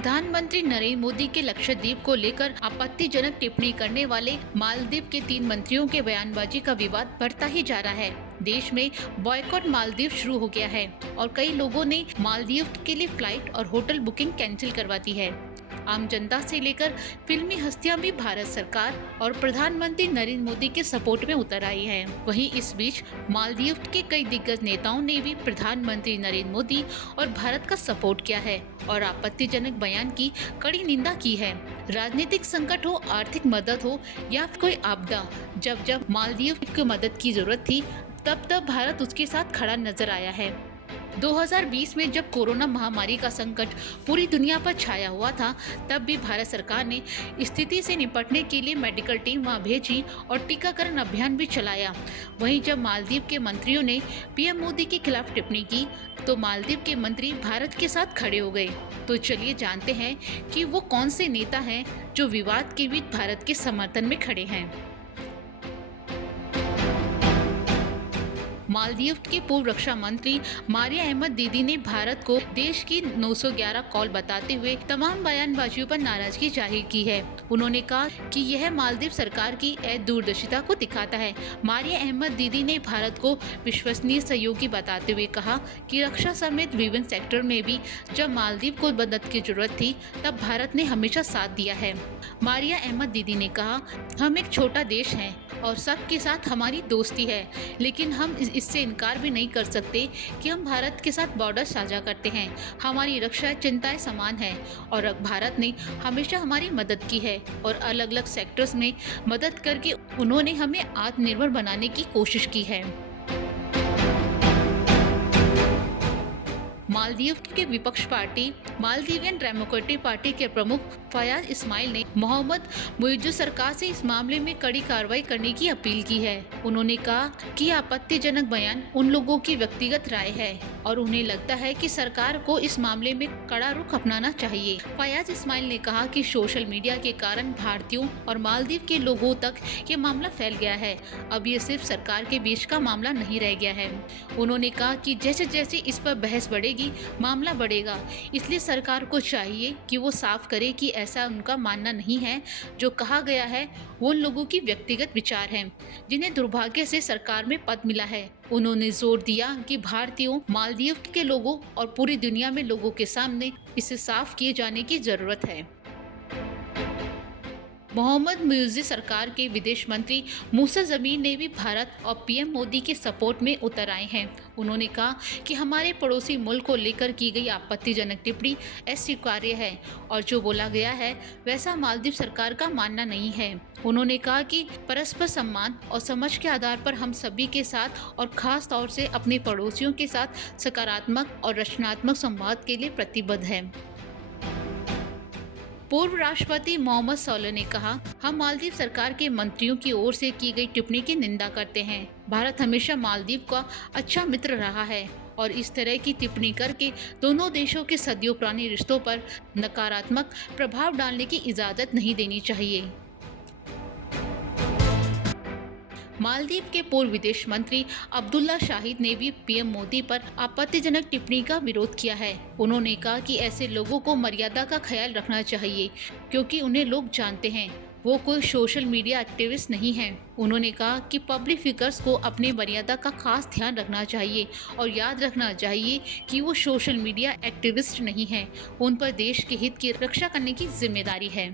प्रधानमंत्री नरेंद्र मोदी के लक्षद्वीप को लेकर आपत्तिजनक टिप्पणी करने वाले मालदीव के 3 मंत्रियों के बयानबाजी का विवाद बढ़ता ही जा रहा है। देश में बॉयकॉट मालदीव शुरू हो गया है और कई लोगों ने मालदीव के लिए फ्लाइट और होटल बुकिंग कैंसिल करवा दी है। आम जनता से लेकर फिल्मी हस्तियां भी भारत सरकार और प्रधानमंत्री नरेंद्र मोदी के सपोर्ट में उतर आई हैं। वहीं इस बीच मालदीव के कई दिग्गज नेताओं ने भी प्रधानमंत्री नरेंद्र मोदी और भारत का सपोर्ट किया है और आपत्तिजनक बयान की कड़ी निंदा की है। राजनीतिक संकट हो, आर्थिक मदद हो या कोई आपदा, जब जब मालदीव को मदद की जरूरत थी तब तब भारत उसके साथ खड़ा नजर आया है। 2020 में जब कोरोना महामारी का संकट पूरी दुनिया पर छाया हुआ था, तब भी भारत सरकार ने स्थिति से निपटने के लिए मेडिकल टीम वहां भेजी और टीकाकरण अभियान भी चलाया। वहीं जब मालदीव के मंत्रियों ने पीएम मोदी के खिलाफ टिप्पणी की तो मालदीव के मंत्री भारत के साथ खड़े हो गए। तो चलिए जानते हैं कि वो कौन से नेता हैं जो विवाद के बीच भारत के समर्थन में खड़े हैं। मालदीव के पूर्व रक्षा मंत्री मारिया अहमद दीदी ने भारत को देश की 911 कॉल बताते हुए तमाम बयानबाजियों पर नाराजगी जाहिर की है। उन्होंने कहा कि यह मालदीव सरकार की दूरदर्शिता को दिखाता है। मारिया अहमद दीदी ने भारत को विश्वसनीय सहयोगी बताते हुए कहा कि रक्षा समेत विभिन्न सेक्टर में भी जब मालदीव को मदद की जरूरत थी तब भारत ने हमेशा साथ दिया है। मारिया अहमद दीदी ने कहा, हम एक छोटा देश हैं और सबके साथ हमारी दोस्ती है, लेकिन हम इससे इनकार भी नहीं कर सकते कि हम भारत के साथ बॉर्डर साझा करते हैं। हमारी रक्षा चिंताएं समान है और भारत ने हमेशा हमारी मदद की है और अलग अलग सेक्टर्स में मदद करके उन्होंने हमें आत्मनिर्भर बनाने की कोशिश की है। मालदीव के विपक्ष पार्टी मालदीवियन डेमोक्रेटिक पार्टी के प्रमुख फयाज इस्माइल ने मोहम्मद मुइज़्ज़ सरकार से इस मामले में कड़ी कार्रवाई करने की अपील की है। उन्होंने कहा कि आपत्तिजनक बयान उन लोगों की व्यक्तिगत राय है और उन्हें लगता है कि सरकार को इस मामले में कड़ा रुख अपनाना चाहिए। फयाज इस्माइल ने कहा कि सोशल मीडिया के कारण भारतीयों और मालदीव के लोगों तक ये मामला फैल गया है। अब ये सिर्फ सरकार के बीच का मामला नहीं रह गया है। उन्होंने कहा कि जैसे जैसे इस पर बहस बढ़ेगी मामला बढ़ेगा, इसलिए सरकार को चाहिए कि वो साफ करे कि ऐसा उनका मानना नहीं है। जो कहा गया है वो उन लोगों की व्यक्तिगत विचार हैं जिन्हें दुर्भाग्य से सरकार में पद मिला है। उन्होंने जोर दिया कि भारतीयों, मालदीव के लोगों और पूरी दुनिया में लोगों के सामने इसे साफ किए जाने की जरूरत है। मोहम्मद मुइज़्ज़ सरकार के विदेश मंत्री मूसा ज़मीर ने भी भारत और पीएम मोदी के सपोर्ट में उतर आए हैं। उन्होंने कहा कि हमारे पड़ोसी मुल्क को लेकर की गई आपत्तिजनक टिप्पणी अस्वीकार्य है और जो बोला गया है वैसा मालदीव सरकार का मानना नहीं है। उन्होंने कहा कि परस्पर सम्मान और समझ के आधार पर हम सभी के साथ और खास तौर से अपने पड़ोसियों के साथ सकारात्मक और रचनात्मक संवाद के लिए प्रतिबद्ध है। पूर्व राष्ट्रपति मोहम्मद सोलिह ने कहा, हम मालदीव सरकार के मंत्रियों की ओर से की गई टिप्पणी की निंदा करते हैं। भारत हमेशा मालदीव का अच्छा मित्र रहा है और इस तरह की टिप्पणी करके दोनों देशों के सदियों पुराने रिश्तों पर नकारात्मक प्रभाव डालने की इजाजत नहीं देनी चाहिए। मालदीव के पूर्व विदेश मंत्री अब्दुल्ला शाहिद ने भी पीएम मोदी पर आपत्तिजनक टिप्पणी का विरोध किया है। उन्होंने कहा कि ऐसे लोगों को मर्यादा का ख्याल रखना चाहिए क्योंकि उन्हें लोग जानते हैं, वो कोई सोशल मीडिया एक्टिविस्ट नहीं हैं। उन्होंने कहा कि पब्लिक फिगर्स को अपने मर्यादा का खास ध्यान रखना चाहिए और याद रखना चाहिए कि वो सोशल मीडिया एक्टिविस्ट नहीं हैं। उन पर देश के हित की रक्षा करने की जिम्मेदारी है।